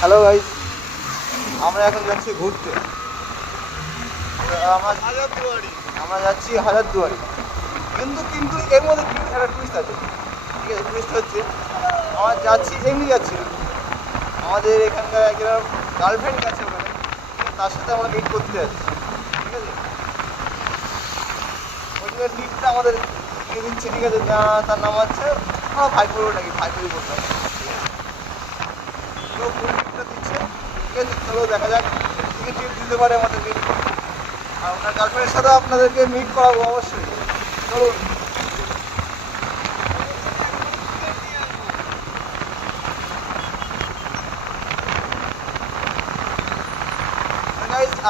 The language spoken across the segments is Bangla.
হ্যালো গাইস, আমরা এখন যাচ্ছি ঘুরতে। আমরা যাচ্ছি হাজারদুয়ারি। কিন্তু এর মধ্যে একটা টুইস্ট আছে। ঠিক আছে, টুইস্ট হচ্ছে আমরা যাচ্ছি এমনি যাচ্ছি না। আমাদের এখানকার একটা গার্লফ্রেন্ড আছে ওখানে, তার সাথে আমরা মিট করতে যাচ্ছি। ঠিক আছে, ওই জন্য ট্রিপটা আমাদের দিয়ে দিচ্ছে। ঠিক আছে, তার নাম হচ্ছে আমরা ভাই করবো নাকি ভাই করি বলতাম। তো ফুল ট্রিপটা দিচ্ছে। ঠিক আছে, চলো দেখা যাক কি ট্রিপ দিতে পারে আমাদের মিট করতে। আর ওনার গার্লফ্রেন্ডের সাথে আপনাদেরকে মিট করাবো অবশ্যই। চলুন।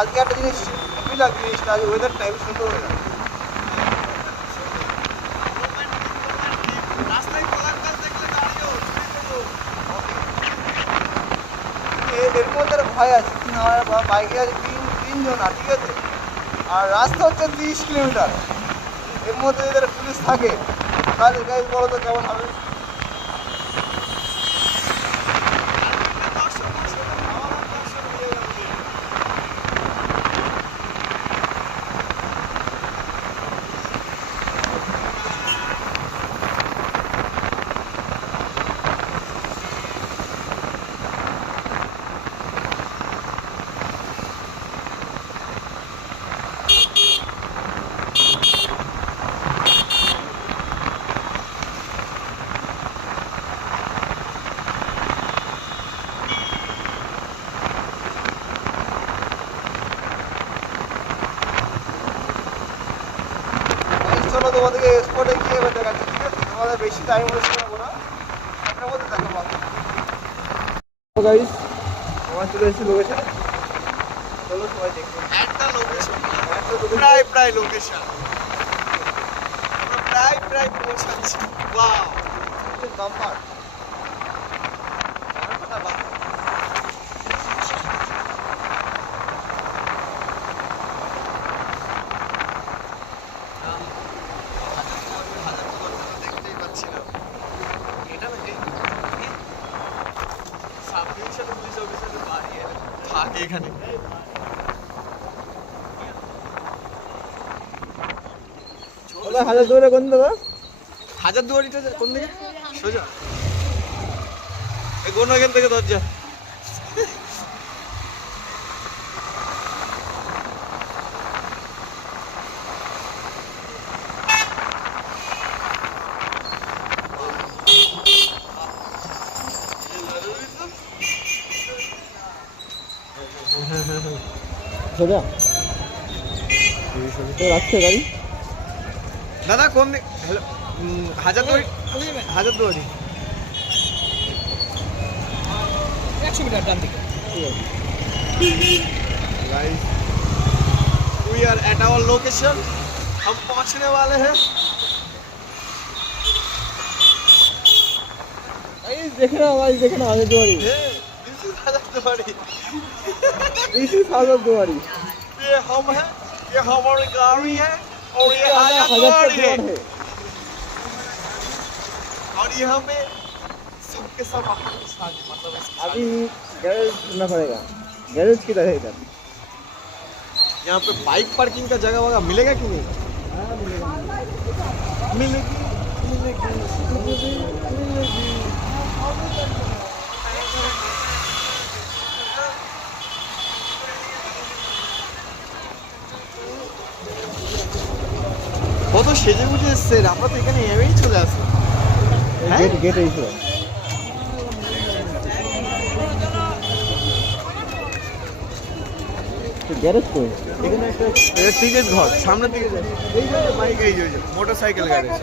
আজকে একটা জিনিস খুবই লাগবে, জিনিসটা আজ ওয়েদারটা খুব সুন্দর ওয়েদার। এর মধ্যে একটা ভয় আছে, আমার বাইকে আছে তিনজন। আর ঠিক আছে, আর রাস্তা হচ্ছে 30 কিলোমিটার। এর মধ্যে যদি একটা পুলিশ থাকে তাহলে গাইজ বলো তো কেমন হবে। চলো তোমাদেরকে স্পটে গিয়ে এবার দেখাচ্ছি। ঠিক আছে, তোমাদের বেশি টাইম ওয়েস্ট করবো না, আপনার মধ্যে দেখাবো। গাইস, আমার চলে এসেছি লোকেশনে। চলো সবাই দেখবো একটা লোকেশন, প্রায় লোকেশন, প্রায় পৌঁছাচ্ছি। Wow, bumper. দেখতেই পাচ্ছিলাম এটা না, সাব ডিভিশন পুলিশ অফিসারের বাড়ি থাকে এখানে। দাদা হাজারদুয়ারি কোন দাদা? হাজারদুয়ারিটা কোন দিকে? সোজা এই কোন এখান থেকে দরজা। সোজা তো রাখছে গাড়ি। দাদা কোন দিক? হ্যালো, হাজারদুয়ারি। হাজারদুয়ারি 100 মিটার ডান দিকে। ঠিক আছে। Guys, we are at our location. हम पहुंचने वाले हैं। দেখে না ভাই, দেখে না Hazarduari. This is Hazarduari. This is Hazarduari. ये हम हैं, ये हमारी गाड़ी है और ये হাজারদুয়ারি हाजरदुआरी है। है। और यहाँ पे सबके सब आपके साथ मतलब अभी गैरेज ढूंढना पड़ेगा। गैरेज किधर है इधर? यहाँ पे बाइक पार्किंग का जगह वगैरह मिलेगा कि नहीं? मिलेगी। কত সেজে গুজে এসছে, আমরা তো এখানে এমনি চলে আসবো। गेट गेट এই ছিল। গ্যারেজ কই? এখানে একটা টিকিট ঘর সামনের দিকে, এই যে বাইক, এই যে মোটরসাইকেল গ্যারেজ।